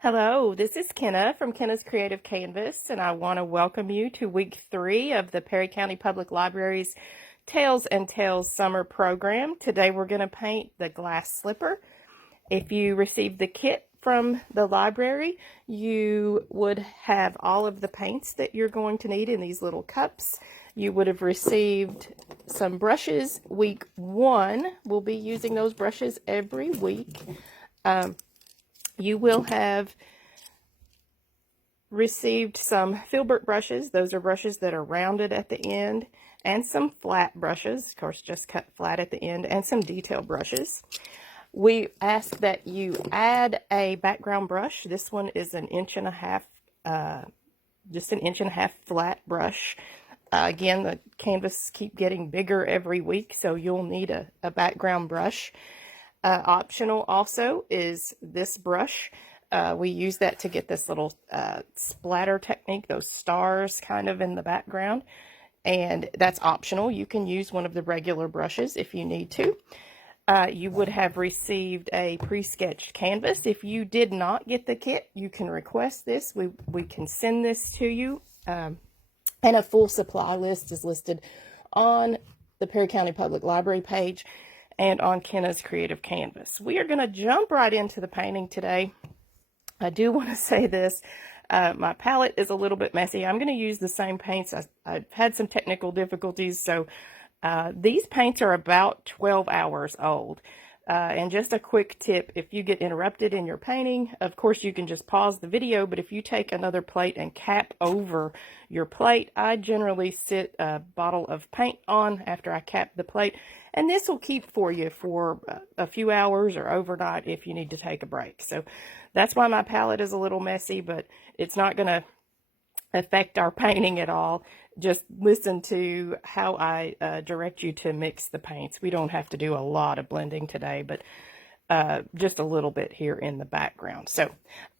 Hello, this is Kenna from Kenna's Creative Canvas, and I want to welcome you to week 3 of the Perry County Public Library's Tales and Tales summer program. Today we're going to paint the glass slipper. If you received the kit from the library, you would have all of the paints that you're going to need in these little cups. You would have received some brushes. Week 1, we'll be using those brushes every week. You will have received some filbert brushes. Those are brushes that are rounded at the end, and some flat brushes, of course just cut flat at the end, and some detail brushes. We ask that you add a background brush. This one is an 1.5 inch, just an 1.5 inch flat brush. Again, the canvas keep getting bigger every week, so you'll need a background brush. Optional also is this brush. We use that to get this little splatter technique, those stars kind of in the background, and that's optional. You can use one of the regular brushes if you need to. You would have received a pre-sketched canvas. If you did not get the kit, you can request this. We can send this to you, and a full supply list is listed on the Perry County Public Library page and on Kenna's Creative Canvas. We are going to jump right into the painting today. I do want to say this, my palette is a little bit messy. I'm going to use the same paints. I've had some technical difficulties, so these paints are about 12 hours old. And just a quick tip, if you get interrupted in your painting, of course you can just pause the video, but if you take another plate and cap over your plate, I generally sit a bottle of paint on after I cap the plate, and this will keep for you for a few hours or overnight if you need to take a break. So that's why my palette is a little messy, but it's not going to affect our painting at all. Just listen to how I direct you to mix the paints. We don't have to do a lot of blending today, but just a little bit here in the background. So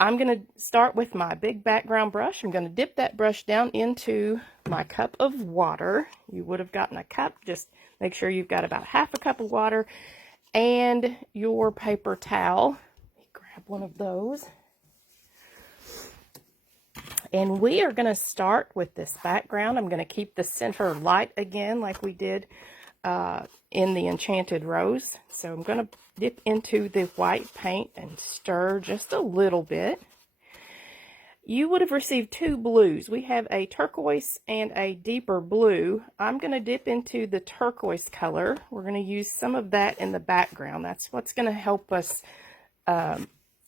I'm going to start with my big background brush. I'm going to dip that brush down into my cup of water. You would have gotten a cup. Just make sure you've got about half a cup of water and your paper towel. Let me grab one of those. And we are going to start with this background. I'm going to keep the center light again like we did in the Enchanted Rose. So I'm going to dip into the white paint and stir just a little bit. You would have received 2 blues. We have a turquoise and a deeper blue. I'm going to dip into the turquoise color. We're going to use some of that in the background. That's what's going to help us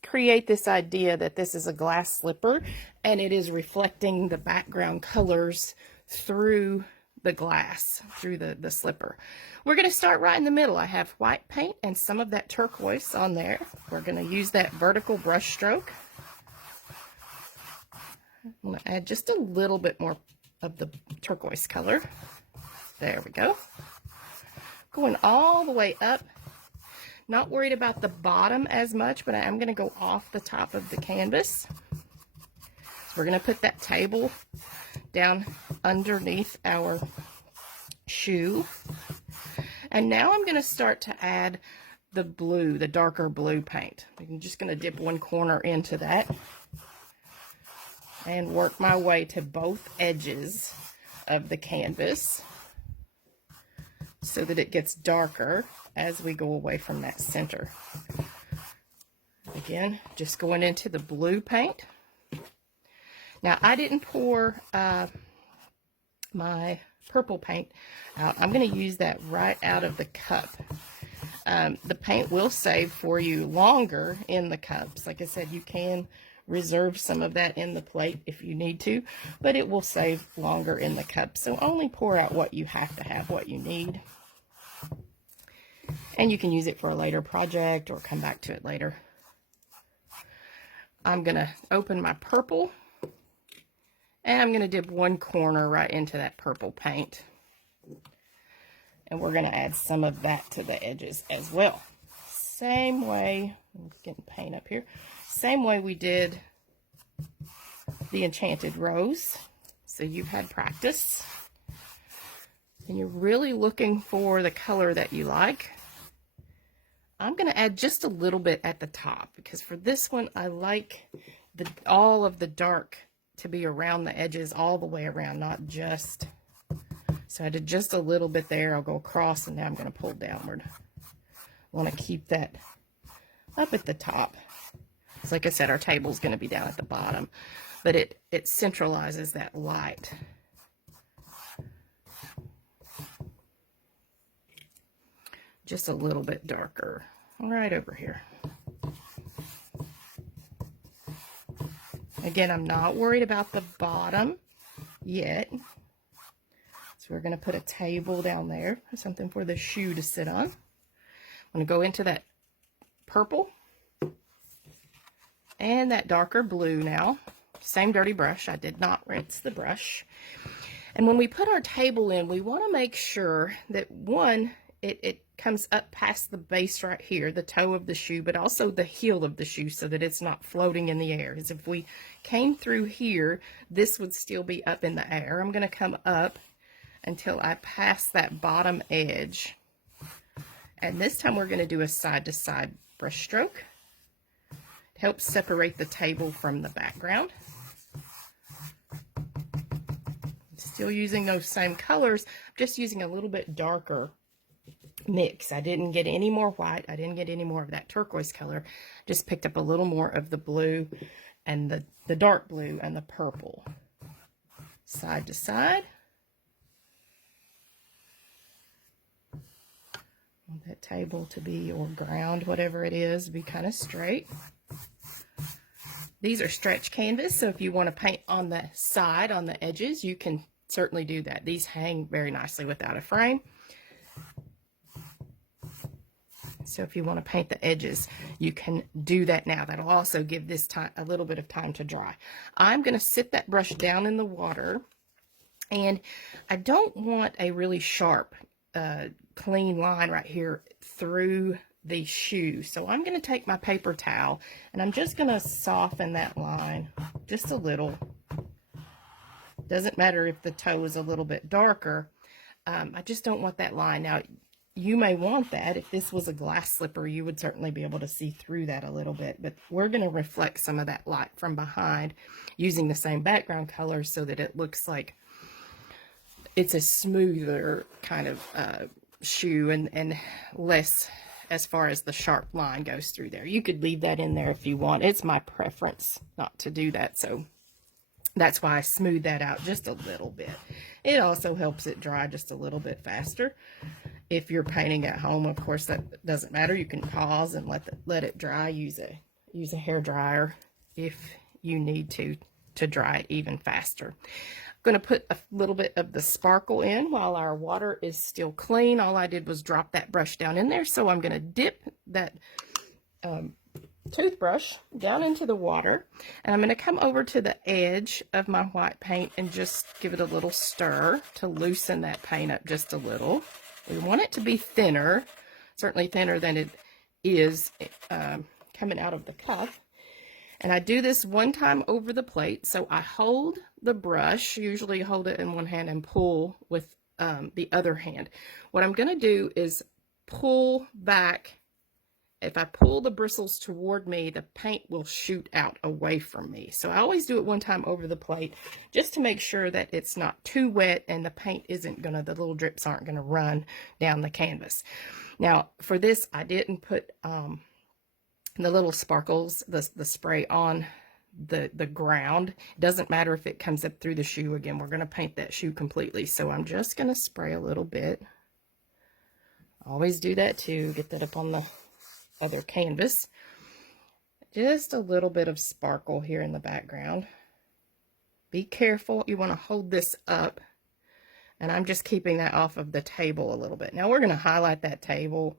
create this idea that this is a glass slipper and it is reflecting the background colors through the glass, through the slipper. We're going to start right in the middle. I have white paint and some of that turquoise on there. We're going to use that vertical brush stroke. I'm going to add just a little bit more of the turquoise color. There we go. Going all the way up. Not worried about the bottom as much, but I am going to go off the top of the canvas. So we're going to put that table down underneath our shoe. And now I'm going to start to add the blue, the darker blue paint. I'm just going to dip one corner into that and work my way to both edges of the canvas so that it gets darker as we go away from that center. Again, just going into the blue paint. Now, I didn't pour my purple paint out. I'm going to use that right out of the cup. The paint will save for you longer in the cups. Like I said, you can reserve some of that in the plate if you need to, but it will save longer in the cup. So only pour out what you have to have, what you need. And you can use it for a later project or come back to it later. I'm going to open my purple and I'm going to dip one corner right into that purple paint. And we're going to add some of that to the edges as well. Same way, I'm getting paint up here, same way we did the Enchanted Rose. So you've had practice. And you're really looking for the color that you like. I'm going to add just a little bit at the top because for this one I like all of the dark to be around the edges all the way around, not just. So I did just a little bit there. I'll go across, and now I'm going to pull downward. I want to keep that up at the top. So like I said, our table is going to be down at the bottom, but it centralizes that light. Just a little bit darker, right over here. Again, I'm not worried about the bottom yet. So we're going to put a table down there, something for the shoe to sit on. I'm going to go into that purple and that darker blue now. Same dirty brush. I did not rinse the brush. And when we put our table in, we want to make sure that, one, it comes up past the base right here, the toe of the shoe, but also the heel of the shoe, so that it's not floating in the air. As if we came through here, this would still be up in the air. I'm going to come up until I pass that bottom edge. And this time we're going to do a side-to-side brush stroke. It helps separate the table from the background. Still using those same colors, just using a little bit darker mix. I didn't get any more white. I didn't get any more of that turquoise color. Just picked up a little more of the blue and the dark blue and the purple. Side to side. Want that table to be, or ground, whatever it is, be kind of straight. These are stretch canvas, so if you want to paint on the side, on the edges, you can certainly do that. These hang very nicely without a frame. So if you want to paint the edges, you can do that now. That'll also give this time a little bit of time to dry. I'm going to sit that brush down in the water, and I don't want a really sharp, clean line right here through the shoe. So I'm going to take my paper towel, and I'm just going to soften that line just a little. Doesn't matter if the toe is a little bit darker. I just don't want that line. Now, you may want that. If this was a glass slipper, you would certainly be able to see through that a little bit, but we're going to reflect some of that light from behind using the same background color so that it looks like it's a smoother kind of shoe and less as far as the sharp line goes through there. You could leave that in there if you want. It's my preference not to do that, so that's why I smooth that out just a little bit. It also helps it dry just a little bit faster. If you're painting at home, of course, that doesn't matter. You can pause and let it dry. Use a hair dryer if you need to dry it even faster. I'm going to put a little bit of the sparkle in while our water is still clean. All I did was drop that brush down in there, so I'm going to dip that toothbrush down into the water, and I'm going to come over to the edge of my white paint and just give it a little stir to loosen that paint up just a little. We want it to be thinner, certainly thinner than it is coming out of the cup. And I do this one time over the plate. So I hold the brush, usually hold it in one hand and pull with the other hand. What I'm going to do is pull back. If I pull the bristles toward me, the paint will shoot out away from me. So I always do it one time over the plate just to make sure that it's not too wet and the paint isn't going to, the little drips aren't going to run down the canvas. Now for this, I didn't put the little sparkles, the spray on the ground. It doesn't matter if it comes up through the shoe. Again, we're going to paint that shoe completely. So I'm just going to spray a little bit. Always do that too. Get that up on the other canvas. Just a little bit of sparkle here in the background. Be careful. You want to hold this up, and I'm just keeping that off of the table a little bit. Now we're going to highlight that table,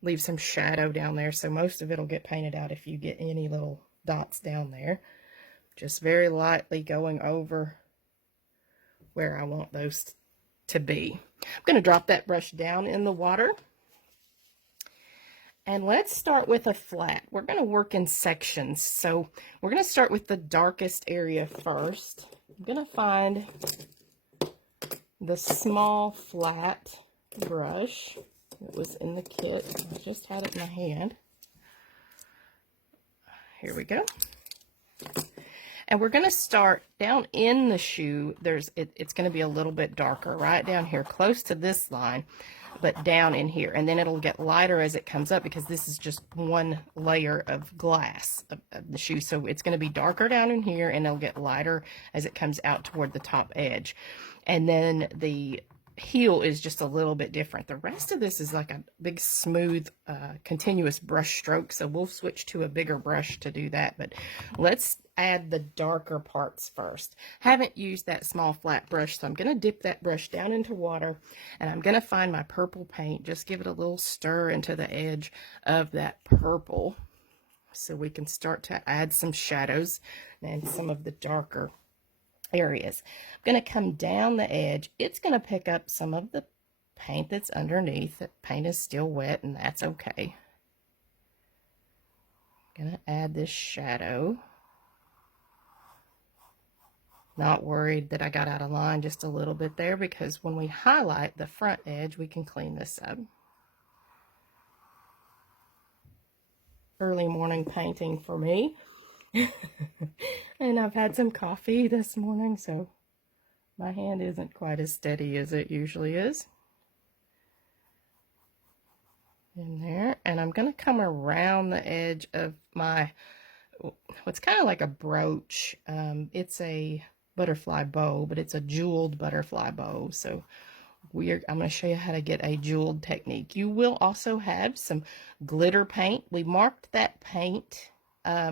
leave some shadow down there, so most of it will get painted out if you get any little dots down there. Just very lightly going over where I want those to be. I'm going to drop that brush down in the water. And let's start with a flat. We're going to work in sections. So we're going to start with the darkest area first. I'm going to find the small flat brush that was in the kit. I just had it in my hand. Here we go. And we're going to start down in the shoe. It's going to be a little bit darker right down here, close to this line, but down in here. And then it'll get lighter as it comes up because this is just one layer of glass of the shoe. So it's going to be darker down in here, and it'll get lighter as it comes out toward the top edge. And then the heel is just a little bit different. The rest of this is like a big smooth continuous brush stroke, so we'll switch to a bigger brush to do that. But let's add the darker parts first. Haven't used that small flat brush, so I'm going to dip that brush down into water, and I'm going to find my purple paint. Just give it a little stir into the edge of that purple so we can start to add some shadows and some of the darker areas. I'm going to come down the edge. It's going to pick up some of the paint that's underneath. The paint is still wet, and that's okay. I'm going to add this shadow. Not worried that I got out of line just a little bit there, because when we highlight the front edge, we can clean this up. Early morning painting for me. And I've had some coffee this morning, so my hand isn't quite as steady as it usually is. In there, and I'm going to come around the edge of my, what's kind of like a brooch. It's a butterfly bow, but it's a jeweled butterfly bow. So I'm going to show you how to get a jeweled technique. You will also have some glitter paint. We marked that paint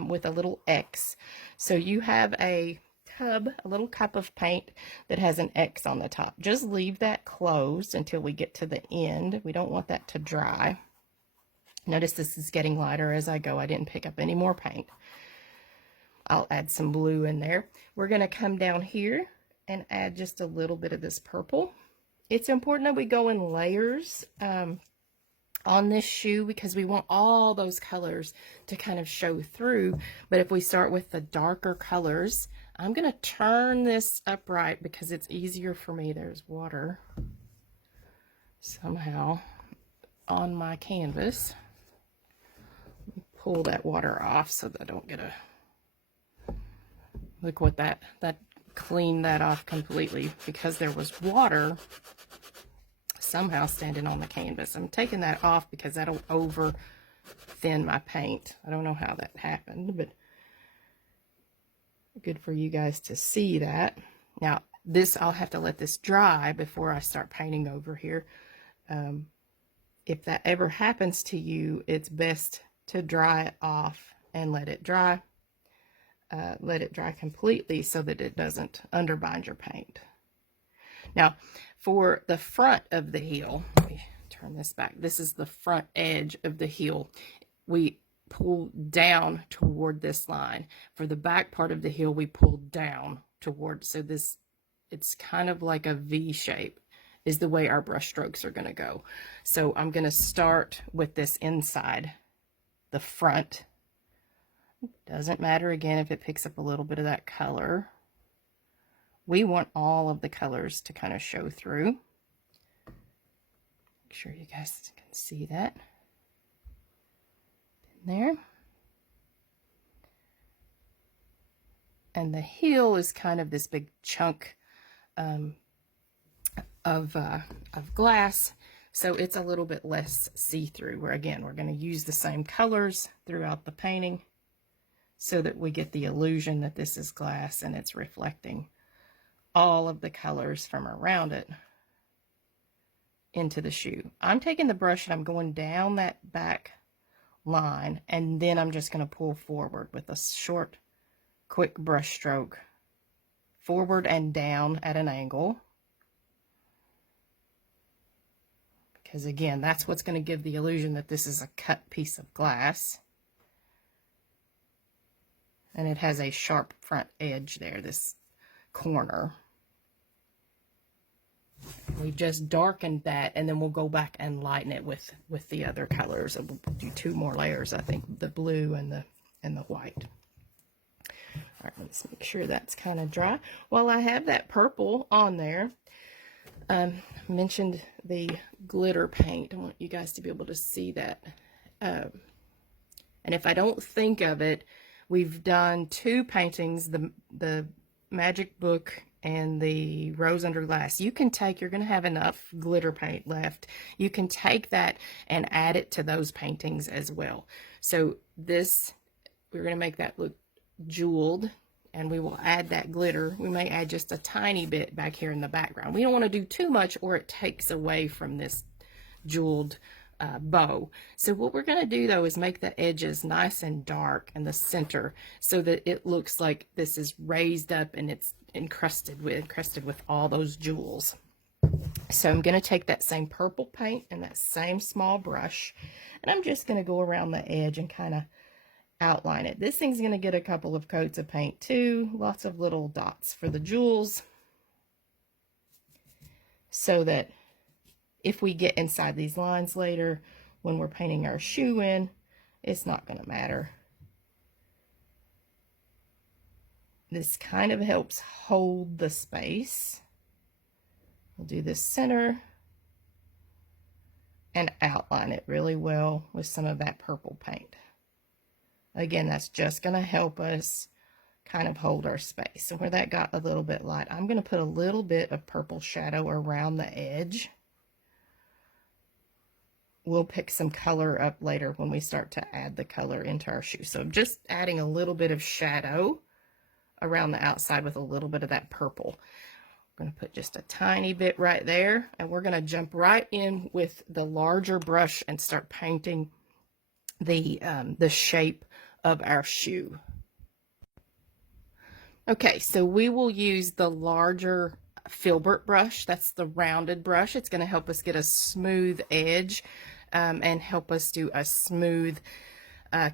with a little X. So you have a tub, a little cup of paint that has an X on the top. Just leave that closed until we get to the end. We don't want that to dry. Notice this is getting lighter as I go. I didn't pick up any more paint. I'll add some blue in there. We're going to come down here and add just a little bit of this purple. It's important that we go in layers on this shoe, because we want all those colors to kind of show through. But if we start with the darker colors, I'm going to turn this upright because it's easier for me. There's water somehow on my canvas. Let me pull that water off so that I don't get a, look what that cleaned that off completely, because there was water somehow standing on the canvas. I'm taking that off because that'll over thin my paint. I don't know how that happened, but good for you guys to see that. Now this, I'll have to let this dry before I start painting over here. If that ever happens to you, it's best to dry it off and let it dry. Let it dry completely so that it doesn't underbind your paint. Now, for the front of the heel, let me turn this back. This is the front edge of the heel. We pull down toward this line. For the back part of the heel, we pull down toward, so this, it's kind of like a V shape is the way our brush strokes are going to go. So I'm going to start with this inside, the front. Doesn't matter again if it picks up a little bit of that color. We want all of the colors to kind of show through. Make sure you guys can see that in there. And the heel is kind of this big chunk of glass, so it's a little bit less see-through. Where again, we're going to use the same colors throughout the painting so that we get the illusion that this is glass and it's reflecting all of the colors from around it into the shoe. I'm taking the brush and I'm going down that back line, and then I'm just going to pull forward with a short, quick brush stroke, forward and down at an angle. Because again, that's what's going to give the illusion that this is a cut piece of glass. And it has a sharp front edge there, this corner. We just darkened that, and then we'll go back and lighten it with the other colors. And we'll do 2 more layers, I think, the blue and the white. All right, let's make sure that's kind of dry. While I have that purple on there, I mentioned the glitter paint. I want you guys to be able to see that. And if I don't think of it, We've done 2 paintings, the Magic Book and the Rose Under Glass. You can take, you're going to have enough glitter paint left. You can take that and add it to those paintings as well. So this, we're going to make that look jeweled, and we will add that glitter. We may add just a tiny bit back here in the background. We don't want to do too much or it takes away from this jeweled bow. So what we're going to do though is make the edges nice and dark in the center so that it looks like this is raised up and it's encrusted with all those jewels. So I'm going to take that same purple paint and that same small brush, and I'm just going to go around the edge and kind of outline it. This thing's going to get a couple of coats of paint too, lots of little dots for the jewels, so that if we get inside these lines later when we're painting our shoe in, it's not going to matter. This kind of helps hold the space. We'll do this center and outline it really well with some of that purple paint. Again, that's just going to help us kind of hold our space. So where that got a little bit light, I'm going to put a little bit of purple shadow around the edge. We'll pick some color up later when we start to add the color into our shoe. So I'm just adding a little bit of shadow around the outside with a little bit of that purple. I'm going to put just a tiny bit right there, and we're going to jump right in with the larger brush and start painting the shape of our shoe. Okay, so we will use the larger filbert brush. That's the rounded brush. It's going to help us get a smooth edge and help us do a smooth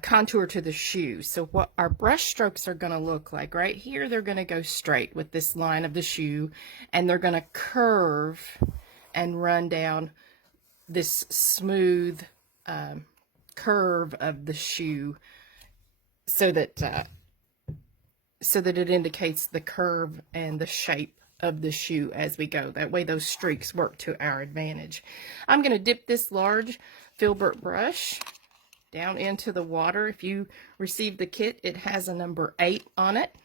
contour to the shoe. So what our brush strokes are going to look like, right here, they're going to go straight with this line of the shoe, and they're going to curve and run down this smooth curve of the shoe, so that it indicates the curve and the shape of the shoe as we go. That way those streaks work to our advantage. I'm going to dip this large filbert brush down into the water. If you received the kit, it has a number 8 on it.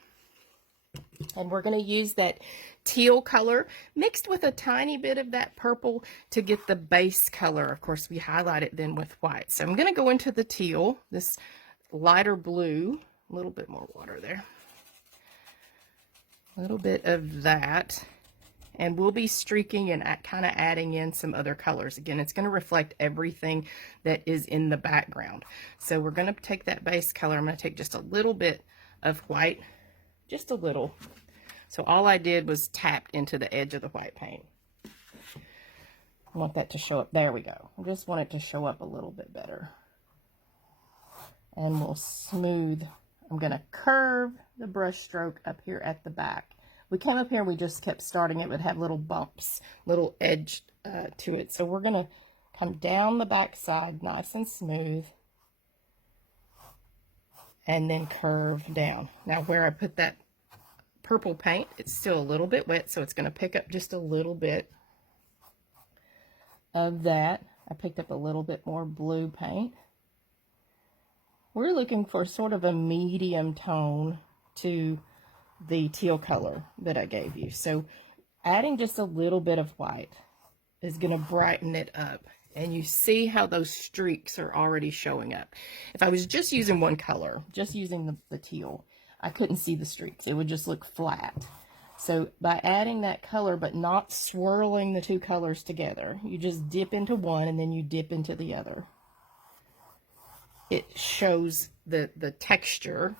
And we're going to use that teal color mixed with a tiny bit of that purple to get the base color. Of course, we highlight it then with white. So I'm going to go into the teal, this lighter blue, a little bit more water there. A little bit of that, and we'll be streaking and kind of adding in some other colors. Again, it's going to reflect everything that is in the background. So we're going to take that base color. I'm going to take just a little bit of white, just a little. So all I did was tapped into the edge of the white paint. I want that to show up. There we go. I just want it to show up a little bit better. And we'll smooth. I'm going to curve the brush stroke up here at the back. We came up here and we just kept starting it, would have little bumps, little edge to it. So we're going to come down the back side nice and smooth, and then curve down. Now where I put that purple paint, it's still a little bit wet, so it's going to pick up just a little bit of that. I picked up a little bit more blue paint. We're looking for sort of a medium tone to the teal color that I gave you. So adding just a little bit of white is going to brighten it up. And you see how those streaks are already showing up. If I was just using one color, just using the teal, I couldn't see the streaks. It would just look flat. So by adding that color, but not swirling the two colors together, you just dip into one and then you dip into the other. It shows the texture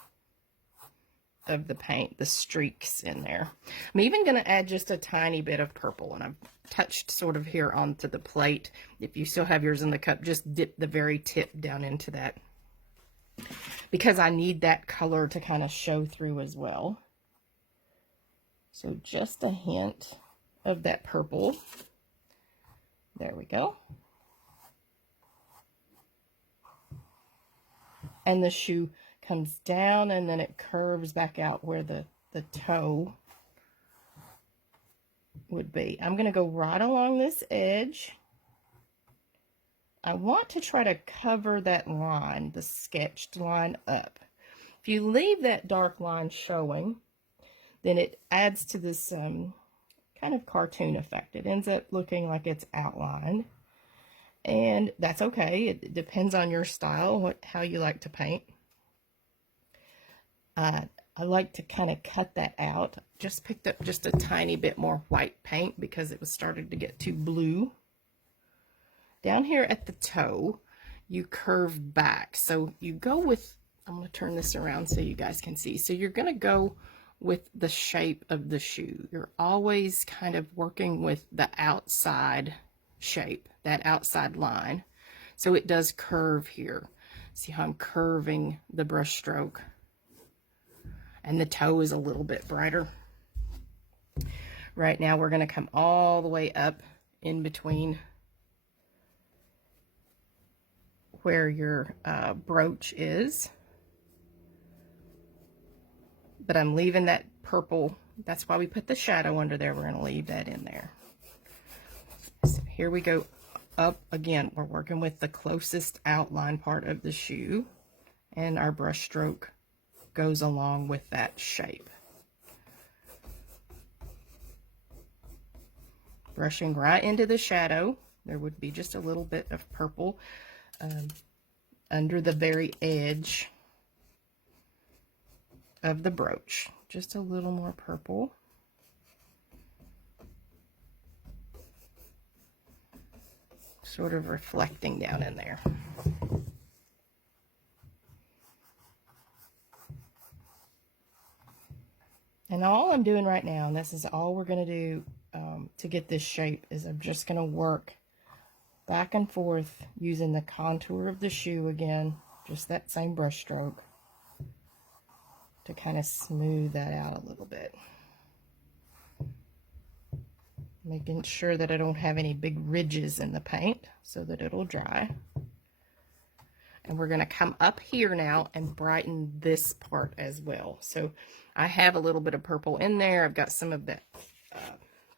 of the paint, the streaks in there. I'm even going to add just a tiny bit of purple, and I've touched sort of here onto the plate. If you still have yours in the cup, just dip the very tip down into that, because I need that color to kind of show through as well. So just a hint of that purple. There we go. And the shoe comes down and then it curves back out where the toe would be. I'm going to go right along this edge. I want to try to cover that line, the sketched line, up. If you leave that dark line showing, then it adds to this kind of cartoon effect. It ends up looking like it's outlined, and that's okay. It depends on your style, how you like to paint. I like to kind of cut that out. Just picked up just a tiny bit more white paint because it was starting to get too blue. Down here at the toe, you curve back. So you go with, I'm going to turn this around so you guys can see. So you're going to go with the shape of the shoe. You're always kind of working with the outside shape, that outside line. So it does curve here. See how I'm curving the brush stroke? And the toe is a little bit brighter. Right now we're going to come all the way up in between where your brooch is. But I'm leaving that purple. That's why we put the shadow under there. We're going to leave that in there. So here we go up again. We're working with the closest outline part of the shoe, and our brush stroke goes along with that shape. Brushing right into the shadow. There would be just a little bit of purple under the very edge of the brooch. Just a little more purple. Sort of reflecting down in there. And all I'm doing right now, and this is all we're going to do to get this shape, is I'm just going to work back and forth using the contour of the shoe again, just that same brush stroke, to kind of smooth that out a little bit. Making sure that I don't have any big ridges in the paint so that it'll dry. And we're going to come up here now and brighten this part as well. So I have a little bit of purple in there. I've got some of that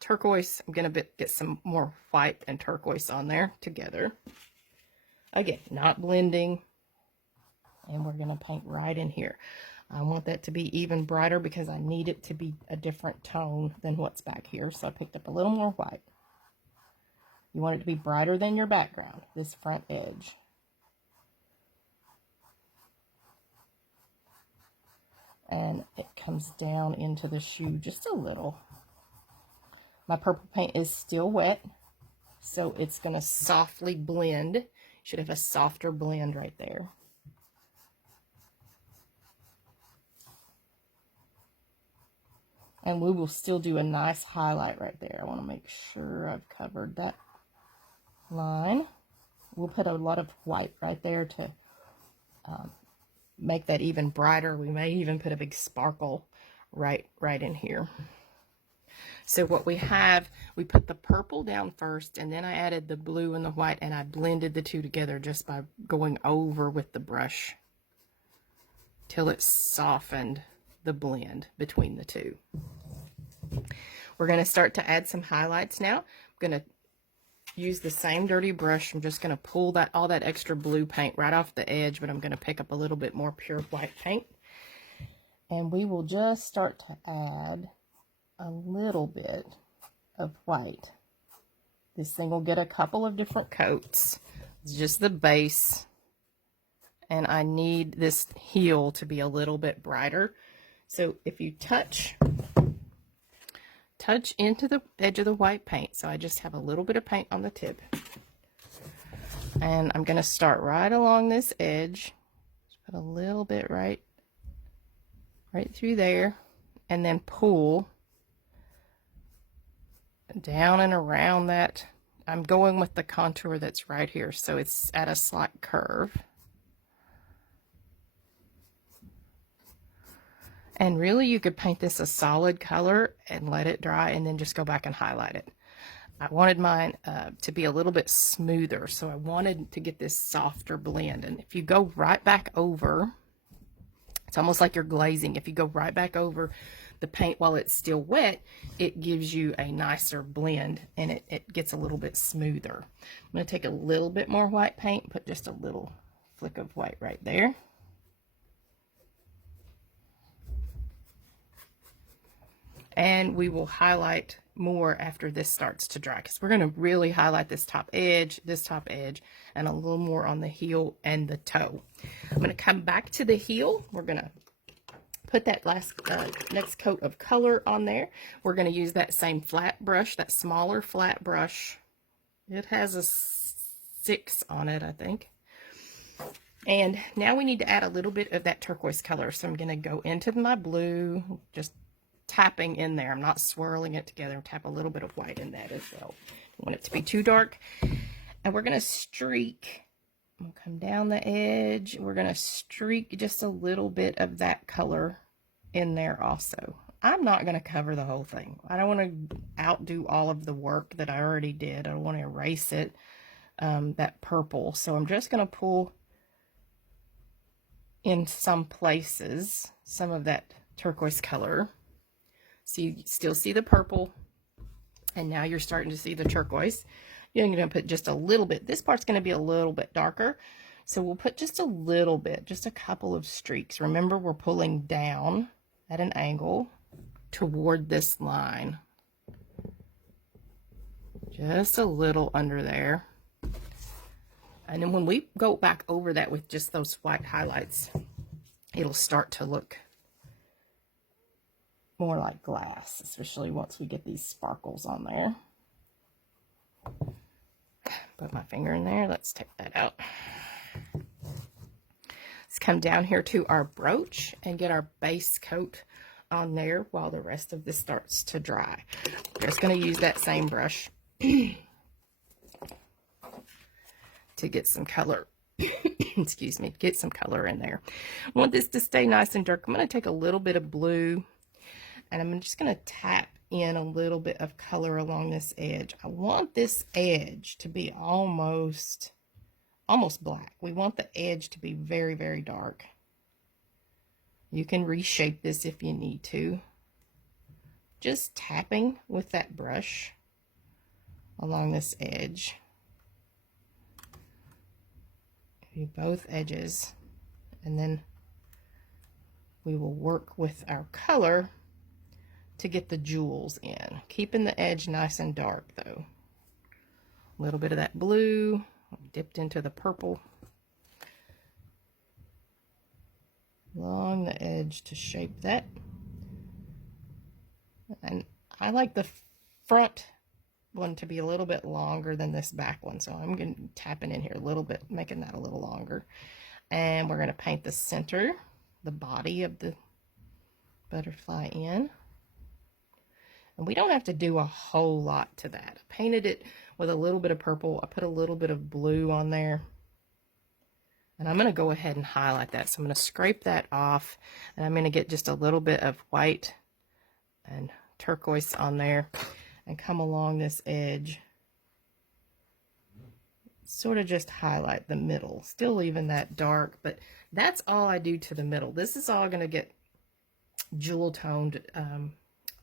turquoise. I'm going to get some more white and turquoise on there together. Again, not blending. And we're going to paint right in here. I want that to be even brighter because I need it to be a different tone than what's back here. So I picked up a little more white. You want it to be brighter than your background, this front edge. And it comes down into the shoe just a little. My purple paint is still wet, so it's going to softly blend. You should have a softer blend right there. And we will still do a nice highlight right there. I want to make sure I've covered that line. We'll put a lot of white right there to make that even brighter. We may even put a big sparkle right in here. So what we have, we put the purple down first, and then I added the blue and the white, and I blended the two together just by going over with the brush till it softened the blend between the two. We're going to start to add some highlights now. I'm going to use the same dirty brush. I'm just going to pull all that extra blue paint right off the edge, but I'm going to pick up a little bit more pure white paint. And we will just start to add a little bit of white. This thing will get a couple of different coats. It's just the base. And I need this heel to be a little bit brighter. So if you touch into the edge of the white paint, so I just have a little bit of paint on the tip. And I'm going to start right along this edge. Just put a little bit right through there, and then pull down and around that. I'm going with the contour that's right here, so it's at a slight curve. And really, you could paint this a solid color and let it dry and then just go back and highlight it. I wanted mine to be a little bit smoother, so I wanted to get this softer blend. And if you go right back over, it's almost like you're glazing. If you go right back over the paint while it's still wet, it gives you a nicer blend, and it gets a little bit smoother. I'm going to take a little bit more white paint, put just a little flick of white right there. And we will highlight more after this starts to dry, because we're going to really highlight this top edge, and a little more on the heel and the toe. I'm going to come back to the heel. We're going to put that next coat of color on there. We're going to use that same flat brush, that smaller flat brush. It has a 6 on it, I think. And now we need to add a little bit of that turquoise color. So I'm going to go into my blue, just tapping in there. I'm not swirling it together. Tap a little bit of white in that as well. Don't want it to be too dark. And we're going to streak. I'm going to come down the edge. We're going to streak just a little bit of that color in there also. I'm not going to cover the whole thing. I don't want to outdo all of the work that I already did. I don't want to erase it, that purple. So I'm just going to pull in some places some of that turquoise color. So you still see the purple, and now you're starting to see the turquoise. You're going to put just a little bit. This part's going to be a little bit darker, so we'll put just a little bit, just a couple of streaks. Remember, we're pulling down at an angle toward this line. Just a little under there. And then when we go back over that with just those white highlights, it'll start to look more like glass, especially once we get these sparkles on there. Put my finger in there. Let's take that out. Let's come down here to our brooch and get our base coat on there while the rest of this starts to dry. We're just going to use that same brush to get some color. Excuse me, get some color in there. I want this to stay nice and dark. I'm going to take a little bit of blue, and I'm just going to tap in a little bit of color along this edge. I want this edge to be almost black. We want the edge to be very, very dark. You can reshape this if you need to. Just tapping with that brush along this edge. Both edges, and then we will work with our color to get the jewels in, keeping the edge nice and dark though. A little bit of that blue dipped into the purple along the edge to shape that. And I like the front one to be a little bit longer than this back one, so I'm going to tap in here a little bit, making that a little longer. And we're going to paint the center, the body of the butterfly in. And we don't have to do a whole lot to that. I painted it with a little bit of purple. I put a little bit of blue on there. And I'm going to go ahead and highlight that. So I'm going to scrape that off, and I'm going to get just a little bit of white and turquoise on there and come along this edge. Sort of just highlight the middle, still leaving that dark, but that's all I do to the middle. This is all going to get jewel toned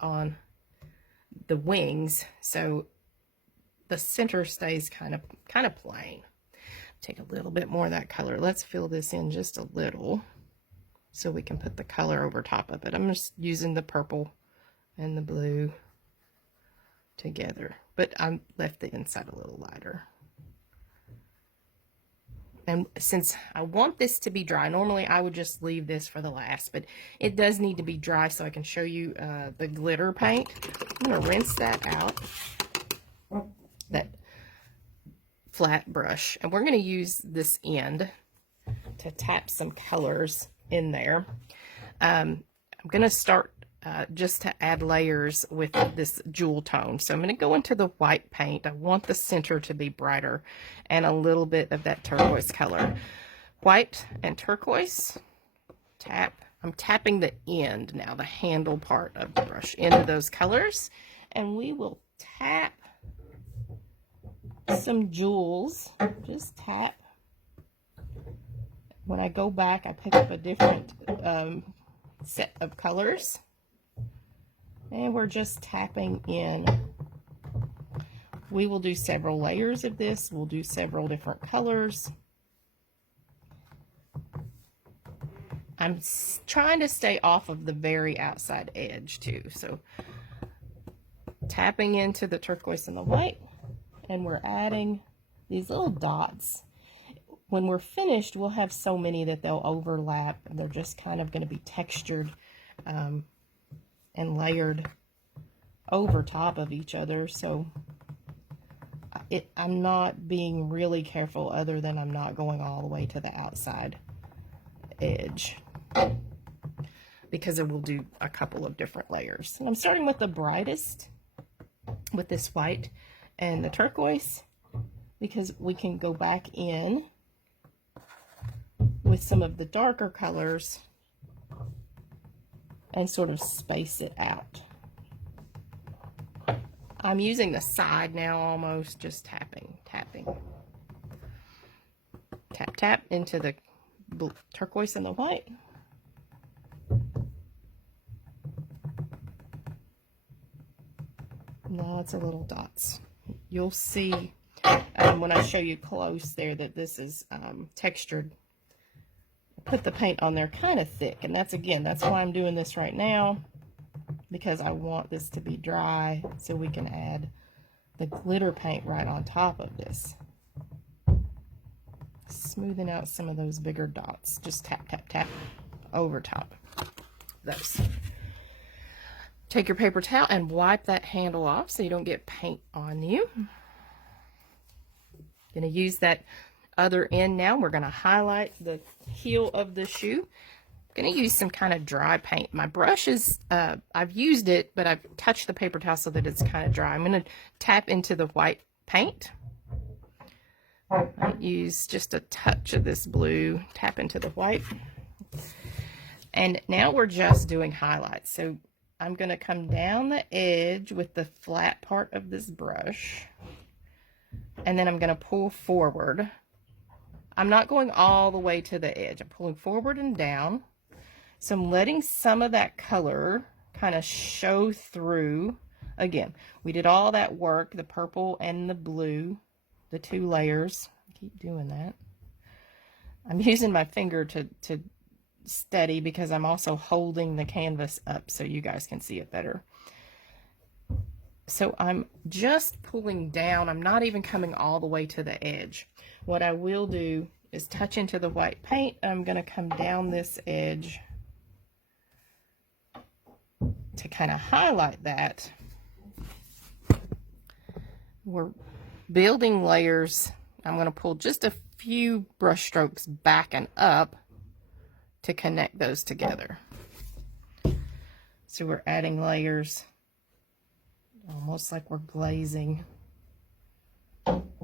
on the wings, so the center stays kind of plain. Take a little bit more of that color. Let's fill this in just a little so we can put the color over top of it. I'm just using the purple and the blue together, but I left the inside a little lighter. And since I want this to be dry, normally I would just leave this for the last, but it does need to be dry so I can show you the glitter paint. I'm going to rinse that out, that flat brush, and we're going to use this end to tap some colors in there. I'm going to start just to add layers with this jewel tone. So I'm going to go into the white paint. I want the center to be brighter and a little bit of that turquoise color. White and turquoise. Tap. I'm tapping the end now, the handle part of the brush into those colors. And we will tap some jewels. Just tap. When I go back, I pick up a different set of colors. And we're just tapping in. We will do several layers of this. We'll do several different colors. I'm trying to stay off of the very outside edge too. So tapping into the turquoise and the white, and we're adding these little dots. When we're finished, we'll have so many that they'll overlap, and they're just kind of going to be textured and layered over top of each other. So I'm not being really careful, other than I'm not going all the way to the outside edge, because it will do a couple of different layers. And I'm starting with the brightest, with this white and the turquoise, because we can go back in with some of the darker colors and sort of space it out. I'm using the side now, almost just tapping. Tap, tap into the turquoise and the white. Lots of little dots. You'll see when I show you close there that this is textured. I put the paint on there kind of thick, and that's why I'm doing this right now, because I want this to be dry so we can add the glitter paint right on top of this. Smoothing out some of those bigger dots. Just tap, tap, tap over top those. Take your paper towel and wipe that handle off so you don't get paint on you. Going to use that other end now. We're going to highlight the heel of the shoe. Going to use some kind of dry paint. My brush is, I've used it, but I've touched the paper towel so that it's kind of dry. I'm going to tap into the white paint. I use just a touch of this blue, tap into the white. And now we're just doing highlights. So I'm going to come down the edge with the flat part of this brush, and then I'm going to pull forward. I'm not going all the way to the edge. I'm pulling forward and down. So I'm letting some of that color kind of show through. Again, we did all that work, the purple and the blue, the two layers. Keep doing that. I'm using my finger to steady, because I'm also holding the canvas up so you guys can see it better. So I'm just pulling down. I'm not even coming all the way to the edge. What I will do is touch into the white paint. I'm going to come down this edge to kind of highlight that. We're building layers. I'm going to pull just a few brush strokes back and up to connect those together. So we're adding layers, almost like we're glazing,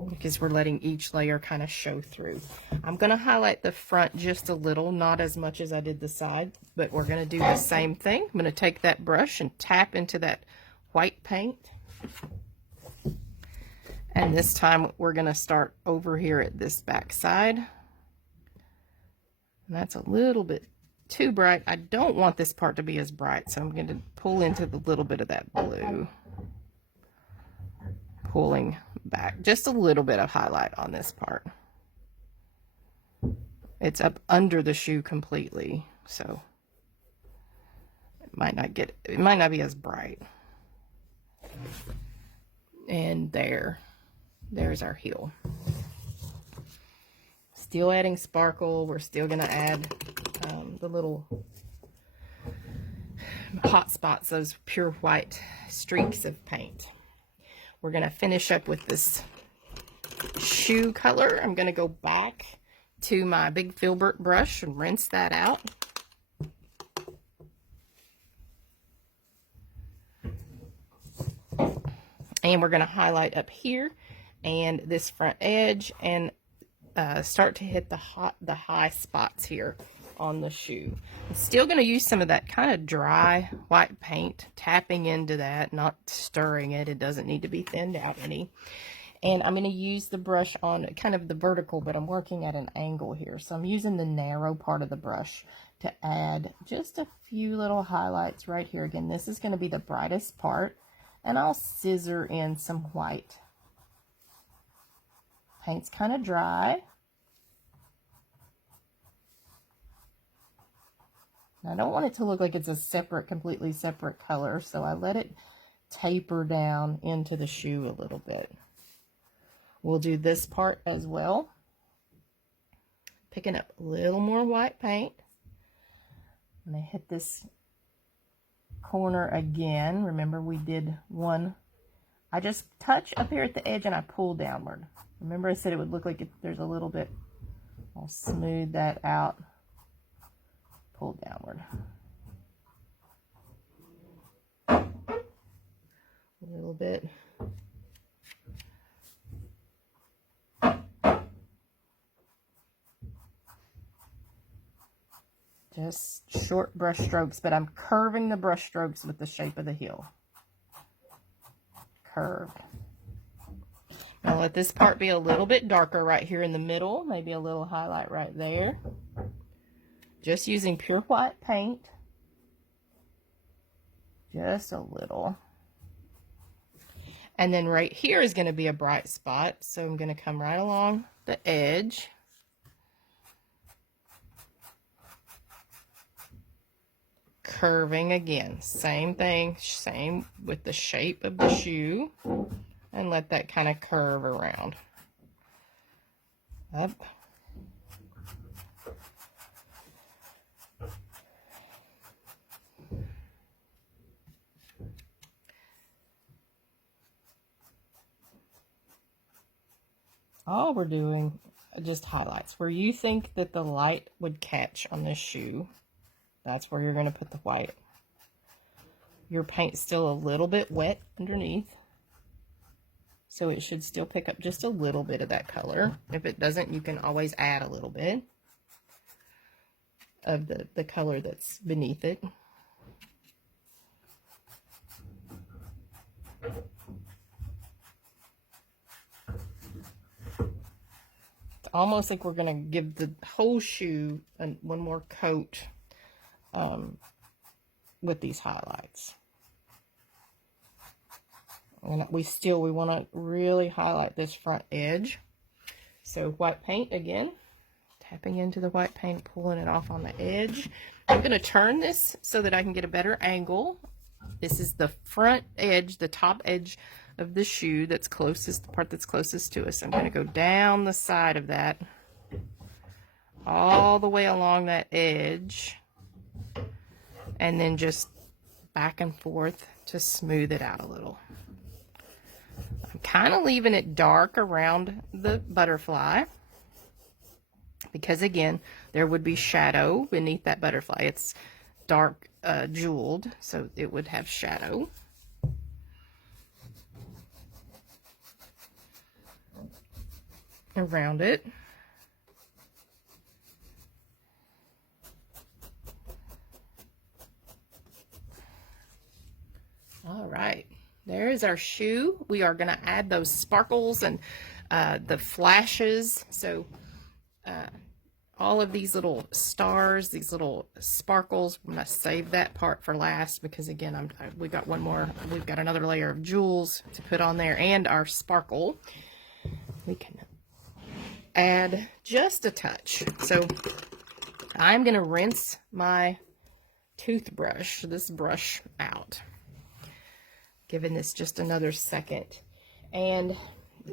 because we're letting each layer kind of show through. I'm going to highlight the front just a little, not as much as I did the side, but we're going to do the same thing. I'm going to take that brush and tap into that white paint. And this time we're going to start over here at this back side. And that's a little bit too bright. I don't want this part to be as bright, so I'm going to pull into the little bit of that blue. Pulling back just a little bit of highlight on this part. It's up under the shoe completely, so it might not be as bright. And there's our heel. Still adding sparkle. We're still going to add the little hot spots, those pure white streaks of paint. We're going to finish up with this shoe color. I'm going to go back to my big filbert brush and rinse that out. And we're going to highlight up here and this front edge, and start to hit the high spots here on the shoe. I'm still going to use some of that kind of dry white paint, tapping into that, not stirring it. It doesn't need to be thinned out any. And I'm going to use the brush on kind of the vertical, but I'm working at an angle here. So I'm using the narrow part of the brush to add just a few little highlights right here. Again, this is going to be the brightest part, and I'll scissor in some white. Paint's kind of dry. I don't want it to look like it's a completely separate color, so I let it taper down into the shoe a little bit. We'll do this part as well. Picking up a little more white paint. I'm going to hit this corner again. Remember, we did one. I just touch up here at the edge and I pull downward. Remember, I said it would look like if there's a little bit. I'll smooth that out. Pull downward. A little bit. Just short brush strokes, but I'm curving the brush strokes with the shape of the heel. Curved. Now let this part be a little bit darker right here in the middle, maybe a little highlight right there. Just using pure white paint. Just a little. And then right here is going to be a bright spot, so I'm going to come right along the edge. Curving again, same thing, same with the shape of the shoe, and let that kind of curve around. Up. All we're doing just highlights where you think that the light would catch on this shoe. That's where you're going to put the white. Your paint's still a little bit wet underneath, so it should still pick up just a little bit of that color. If it doesn't, you can always add a little bit of the color that's beneath it. It's almost like we're going to give the whole shoe one more coat with these highlights. And we want to really highlight this front edge. So white paint again, tapping into the white paint, pulling it off on the edge. I'm going to turn this so that I can get a better angle. This is the front edge, the top edge of the shoe that's closest, the part that's closest to us. I'm going to go down the side of that, all the way along that edge, and then just back and forth to smooth it out a little. I'm kind of leaving it dark around the butterfly because, again, there would be shadow beneath that butterfly. It's dark jeweled, so it would have shadow. Around it. All right, there is our shoe. We are going to add those sparkles and the flashes. So all of these little stars, these little sparkles, I'm going to save that part for last because, again, we got one more. We've got another layer of jewels to put on there and our sparkle. We can add just a touch. So I'm going to rinse my toothbrush, this brush, out. Giving this just another second. And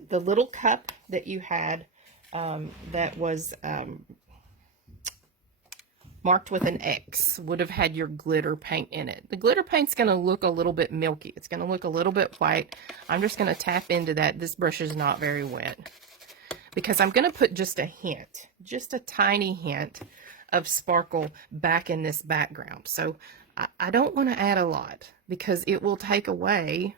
the little cup that you had that was marked with an X would have had your glitter paint in it. The glitter paint's going to look a little bit milky. It's going to look a little bit white. I'm just going to tap into that. This brush is not very wet because I'm going to put just a hint, just a tiny hint of sparkle back in this background. So I don't want to add a lot because it will take away.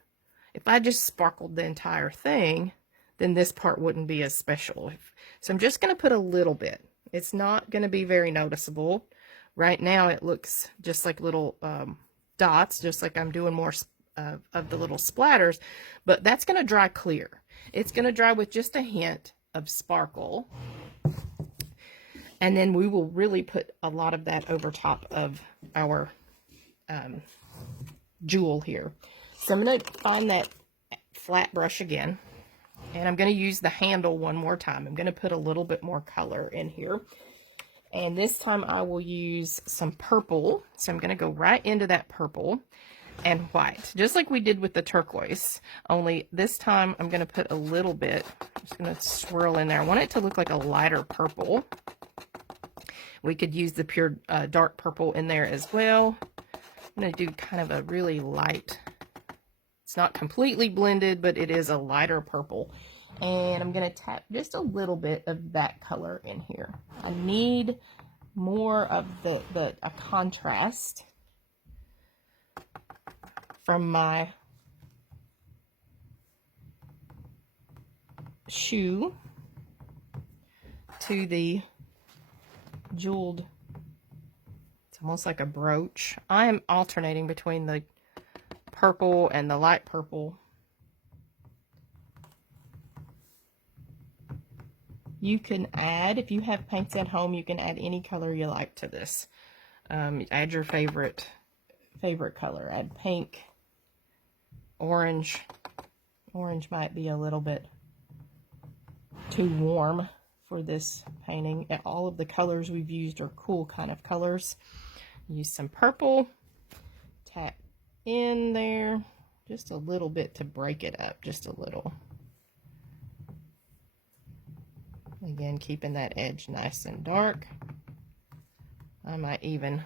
If I just sparkled the entire thing, then this part wouldn't be as special. So I'm just going to put a little bit. It's not going to be very noticeable. Right now it looks just like little dots, just like I'm doing more of the little splatters, but that's going to dry clear. It's going to dry with just a hint of sparkle. And then we will really put a lot of that over top of our jewel here. So I'm going to find that flat brush again, and I'm going to use the handle one more time. I'm going to put a little bit more color in here, and this time I will use some purple. So I'm going to go right into that purple, and white, just like we did with the turquoise, only this time I'm going to put a little bit, I'm just going to swirl in there. I want it to look like a lighter purple. We could use the pure dark purple in there as well. I'm going to do kind of a really light, it's not completely blended, but it is a lighter purple. And I'm going to tap just a little bit of that color in here. I need more of a contrast from my shoe to the jeweled, it's almost like a brooch. I am alternating between the purple and the light purple. You can add, if you have paints at home, you can add any color you like to this. Add your favorite color. Add pink, orange. Orange might be a little bit too warm for this painting. And all of the colors we've used are cool kind of colors. Use some purple. Tap in there just a little bit to break it up, just a little. Again, keeping that edge nice and dark. I might even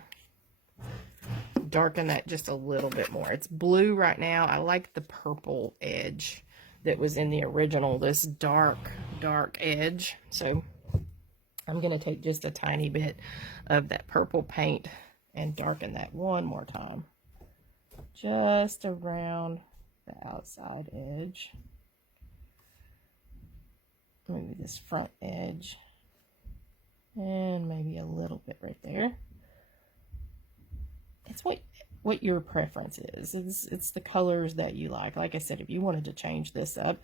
darken that just a little bit more. It's blue right now. I like the purple edge that was in the original, this dark edge. So I'm going to take just a tiny bit of that purple paint and darken that one more time. Just around the outside edge. Maybe this front edge. And maybe a little bit right there. It's what your preference is. It's the colors that you like. Like I said, if you wanted to change this up,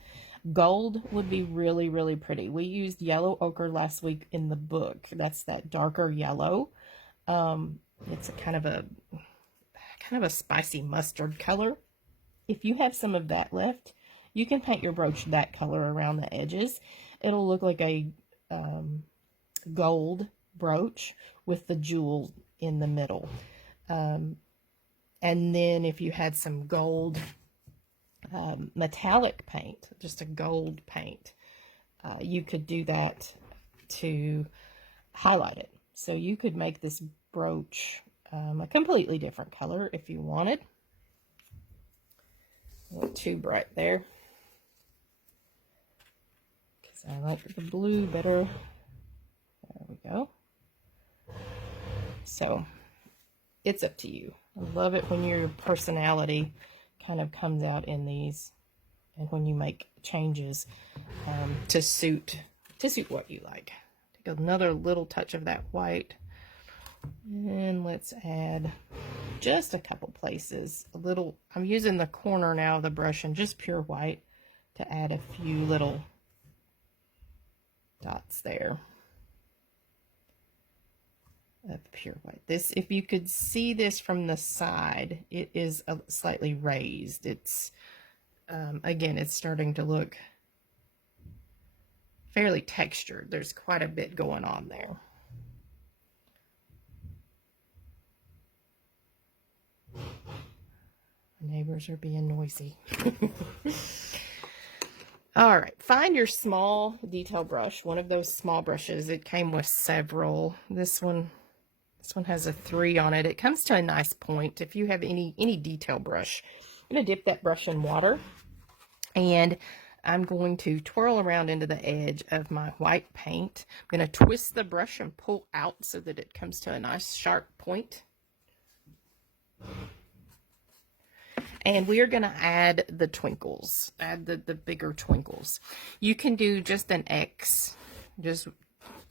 gold would be really, really pretty. We used yellow ochre last week in the book. That's that darker yellow. It's a kind of a spicy mustard color. If you have some of that left, you can paint your brooch that color around the edges. It'll look like a gold brooch with the jewel in the middle. And then if you had some gold metallic paint, just a gold paint, you could do that to highlight it. So you could make this brooch a completely different color if you wanted. A little too bright there, because I like the blue better. There we go. So it's up to you. I love it when your personality kind of comes out in these, and when you make changes to suit what you like. Take another little touch of that white, and let's add just a couple places. A little. I'm using the corner now of the brush and just pure white to add a few little dots there of pure white. This, if you could see this from the side, it is slightly raised. It's again, it's starting to look fairly textured. There's quite a bit going on there. Neighbors are being noisy. All right, find your small detail brush, one of those small brushes. It came with several. This one has a 3 on it. It comes to a nice point. If you have any detail brush, I'm going to dip that brush in water, and I'm going to twirl around into the edge of my white paint. I'm going to twist the brush and pull out so that it comes to a nice sharp point. And we are going to add the twinkles, add the bigger twinkles. You can do just an X, just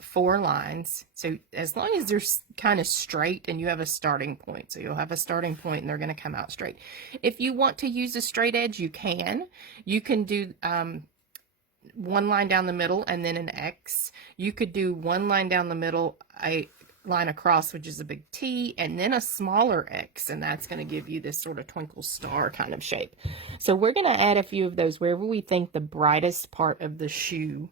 4 lines. So as long as they're kind of straight and you have a starting point. So you'll have a starting point and they're going to come out straight. If you want to use a straight edge, you can. You can do 1 line down the middle and then an X. You could do 1 line down the middle, a line across, which is a big T, and then a smaller X, and that's going to give you this sort of twinkle star kind of shape. So we're going to add a few of those wherever we think the brightest part of the shoe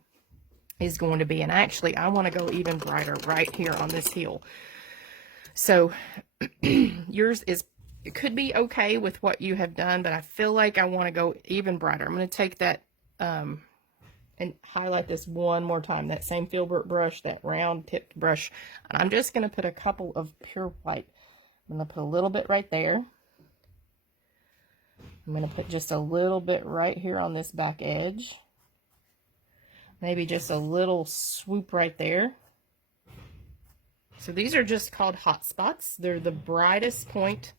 is going to be. And actually, I want to go even brighter right here on this heel. So yours is it could be okay with what you have done, but I feel like I want to go even brighter. I'm going to take that and highlight this one more time, that same filbert brush, that round tipped brush. And I'm just going to put a couple of pure white. I'm going to put a little bit right there. I'm going to put just a little bit right here on this back edge. Maybe just a little swoop right there. So these are just called hot spots. They're the brightest point.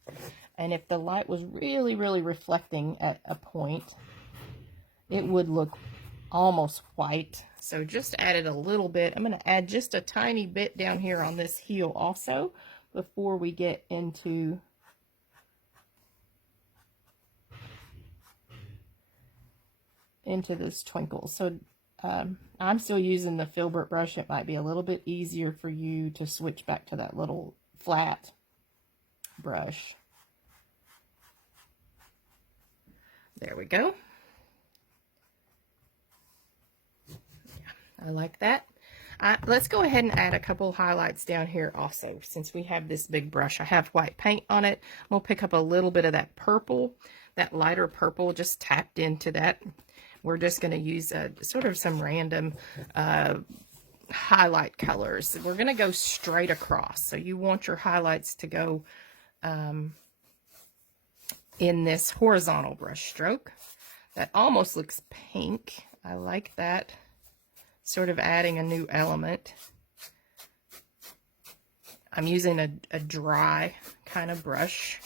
And if the light was really, really reflecting at a point, it would look almost white. So just added a little bit. I'm going to add just a tiny bit down here on this heel also before we get into this twinkle. So I'm still using the filbert brush. It might be a little bit easier for you to switch back to that little flat brush. There we go. Yeah, I like that. Let's go ahead and add a couple highlights down here also. Since we have this big brush, I have white paint on it. We'll pick up a little bit of that purple, that lighter purple, just tapped into that. We're just going to use sort of some random highlight colors. We're going to go straight across. So you want your highlights to go in this horizontal brush stroke. That almost looks pink. I like that. Sort of adding a new element. I'm using a dry kind of brush.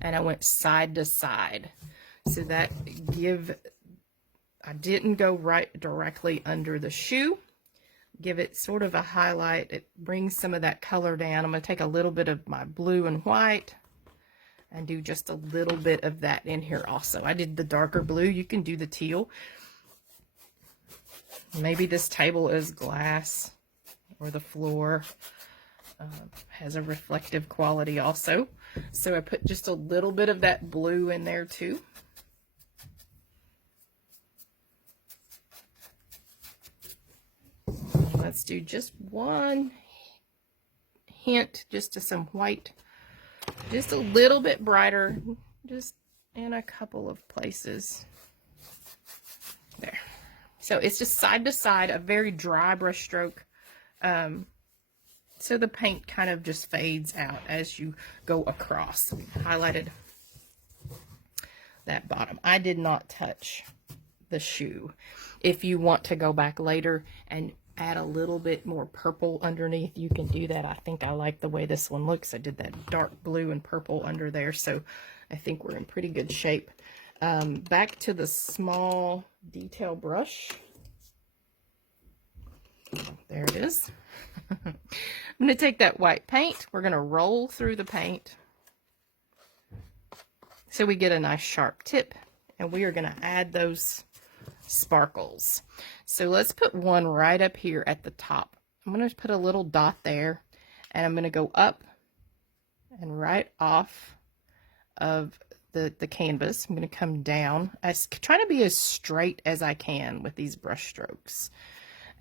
And I went side to side. So that I didn't go right directly under the shoe. Give it sort of a highlight. It brings some of that color down. I'm going to take a little bit of my blue and white and do just a little bit of that in here also. I did the darker blue. You can do the teal. Maybe this table is glass, or the floor has a reflective quality also. So I put just a little bit of that blue in there too. Let's do just one hint, just to some white, just a little bit brighter, just in a couple of places. There. So it's just side to side, a very dry brush stroke. So the paint kind of just fades out as you go across. Highlighted that bottom. I did not touch the shoe. If you want to go back later and add a little bit more purple underneath, you can do that. I think I like the way this one looks. I did that dark blue and purple under there, so I think we're in pretty good shape. Back to the small detail brush. There it is. I'm going to take that white paint. We're going to roll through the paint so we get a nice sharp tip, and we are going to add those sparkles. So let's put one right up here at the top. I'm going to put a little dot there, and I'm going to go up and right off of the canvas. I'm going to come down, trying to be as straight as I can with these brush strokes.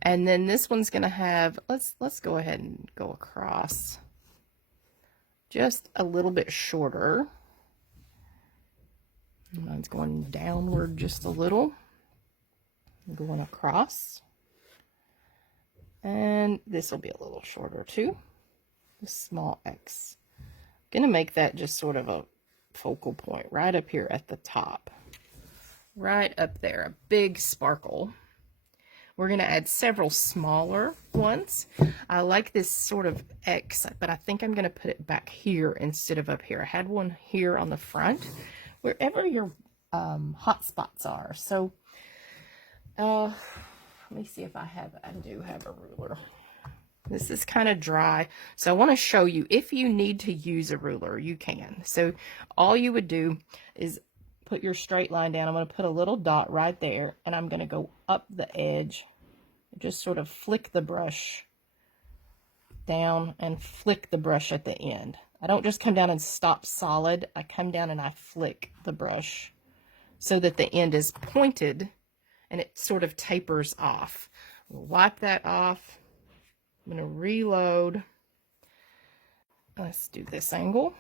And then this one's going to have, let's go ahead and go across just a little bit shorter. Mine's going downward just a little. Going across, and this will be a little shorter too, the small X. I'm gonna make that just sort of a focal point right up here at the top, right up there, a big sparkle. We're gonna add several smaller ones. I like this sort of X, but I think I'm gonna put it back here instead of up here. I had one here on the front, wherever your hot spots are. So let me see if I do have a ruler. This is kind of dry, so I want to show you, if you need to use a ruler, you can. So all you would do is put your straight line down. I'm going to put a little dot right there, and I'm going to go up the edge, just sort of flick the brush down and flick the brush at the end. I don't just come down and stop solid. I come down and I flick the brush so that the end is pointed and it sort of tapers off. We'll wipe that off. I'm going to reload. Let's do this angle.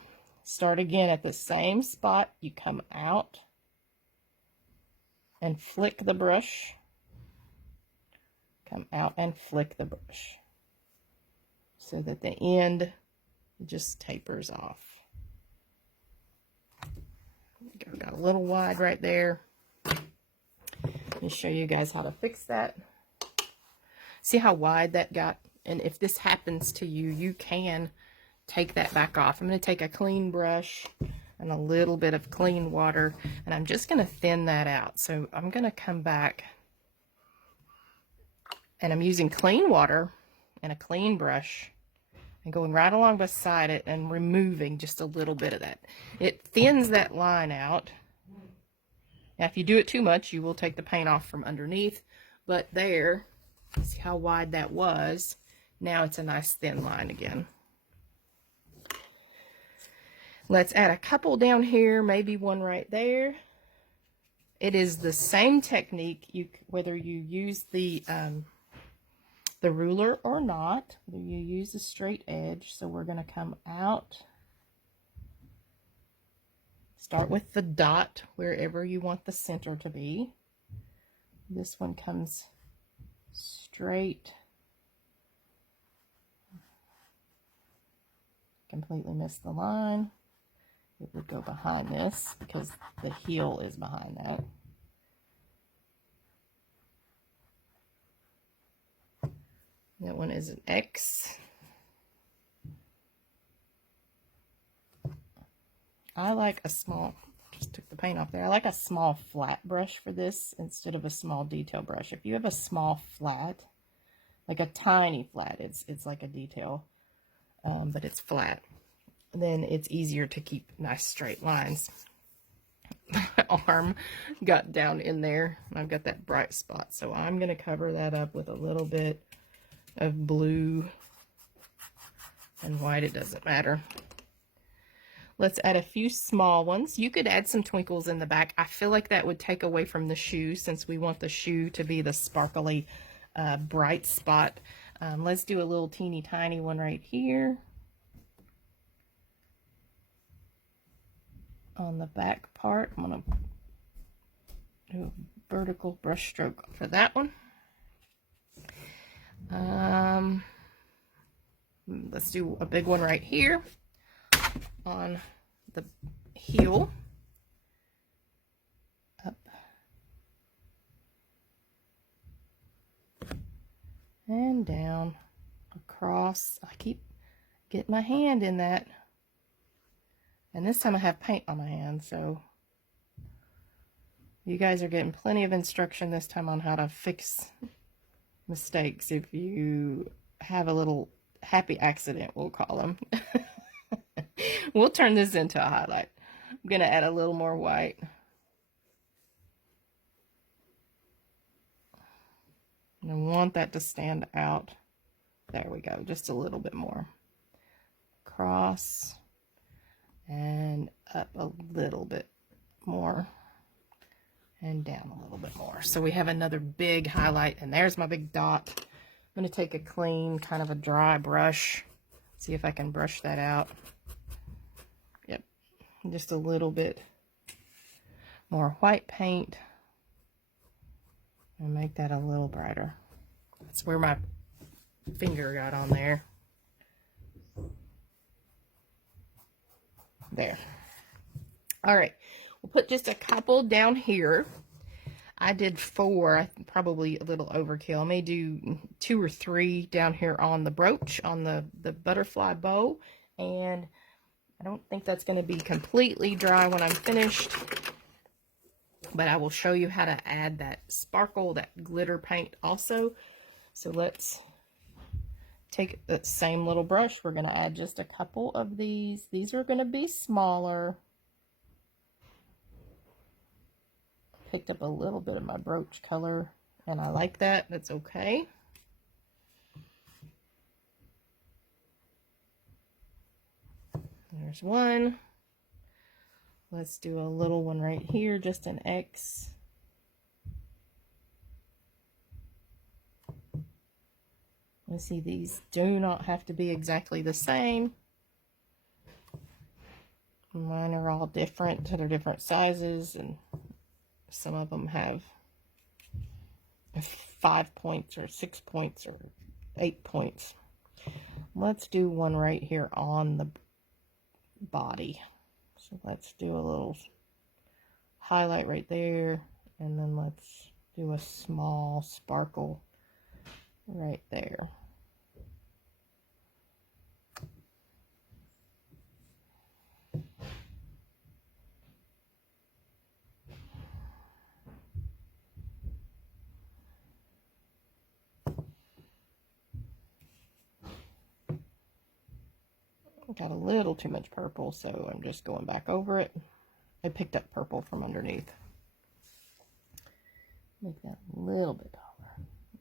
Start again at the same spot. You come out and flick the brush. Come out and flick the brush so that the end just tapers off. Got a little wide right there. Let me show you guys how to fix that. See how wide that got? And if this happens to you, you can take that back off. I'm going to take a clean brush and a little bit of clean water, and I'm just going to thin that out. So I'm going to come back, and I'm using clean water and a clean brush and going right along beside it and removing just a little bit of that. It thins that line out. Now, if you do it too much, you will take the paint off from underneath, but there, see how wide that was? Now it's a nice thin line again. Let's add a couple down here, maybe one right there. It is the same technique, whether you use the ruler or not, whether you use a straight edge. So we're going to come out, start with the dot wherever you want the center to be. This one comes straight. Completely missed the line. It would go behind this because the heel is behind that. That one is an X. I like a small, just took the paint off there. I like a small flat brush for this instead of a small detail brush. If you have a small flat, like a tiny flat, it's like a detail, but it's flat, then it's easier to keep nice straight lines. My arm got down in there, and I've got that bright spot, so I'm going to cover that up with a little bit of blue and white. It doesn't matter. Let's add a few small ones. You could add some twinkles in the back. I feel like that would take away from the shoe, since we want the shoe to be the sparkly bright spot. Let's do a little teeny tiny one right here on the back part. I'm going to do a vertical brush stroke for that one. Let's do a big one right here on the heel. Up and down, across. I keep getting my hand in that. And this time I have paint on my hand, so you guys are getting plenty of instruction this time on how to fix mistakes if you have a little happy accident, we'll call them. We'll turn this into a highlight. I'm going to add a little more white. And I want that to stand out. There we go, just a little bit more. Across and up a little bit more. And down a little bit more. So we have another big highlight, and there's my big dot. I'm going to take a clean, kind of a dry brush. See if I can brush that out. Yep, just a little bit more white paint. And make that a little brighter. That's where my finger got on there. There. All right. We'll put just a couple down here. I did 4, probably a little overkill. I may do 2 or 3 down here on the brooch, on the butterfly bow. And I don't think that's going to be completely dry when I'm finished. But I will show you how to add that sparkle, that glitter paint also. So let's take that same little brush. We're going to add just a couple of these. These are going to be smaller. Picked up a little bit of my brooch color, and I like that. That's okay. There's one. Let's do a little one right here, just an X. Let's see, these do not have to be exactly the same. Mine are all different. They're different sizes, and some of them have 5 points or 6 points or 8 points. Let's do one right here on the body. So let's do a little highlight right there, and then let's do a small sparkle right there. Got a little too much purple, so I'm just going back over it. I picked up purple from underneath. Make that a little bit taller.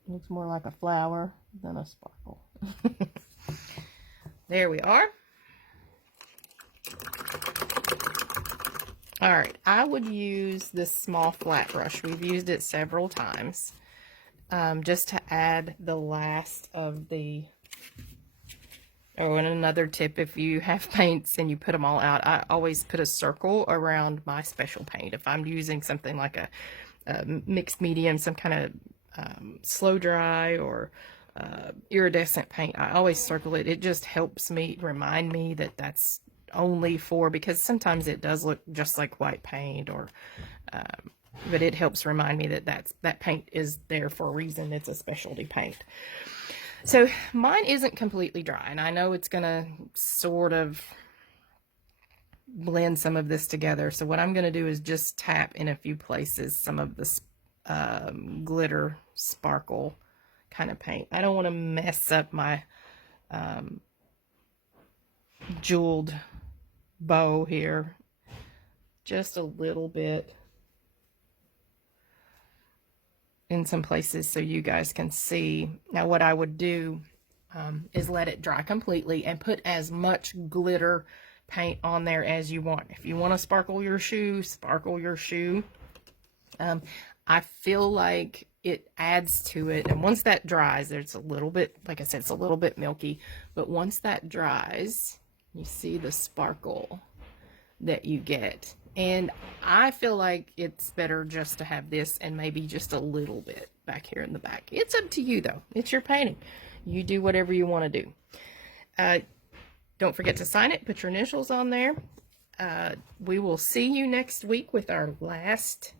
Looks more like a flower than a sparkle. There we are. All right, I would use this small flat brush. We've used it several times, just to add the last of the... Oh, and another tip, if you have paints and you put them all out, I always put a circle around my special paint. If I'm using something like a mixed medium, some kind of slow dry or iridescent paint, I always circle it. It just helps me remind me that that's only for, because sometimes it does look just like white paint, or but it helps remind me that that paint is there for a reason. It's a specialty paint. So mine isn't completely dry, and I know it's gonna sort of blend some of this together. So what I'm gonna do is just tap in a few places some of this glitter sparkle kind of paint. I don't want to mess up my jeweled bow here. Just a little bit in some places so you guys can see. Now what I would do is let it dry completely and put as much glitter paint on there as you want. If you want to sparkle your shoe, sparkle your shoe. I feel like it adds to it, and once that dries, there's a little bit, like I said, it's a little bit milky, but once that dries, you see the sparkle that you get. And I feel like it's better just to have this and maybe just a little bit back here in the back. It's up to you though. It's your painting. You do whatever you want to do. Don't forget to sign it. Put your initials on there. We will see you next week with our last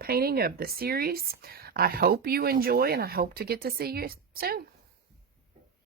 painting of the series. I hope you enjoy, and I hope to get to see you soon.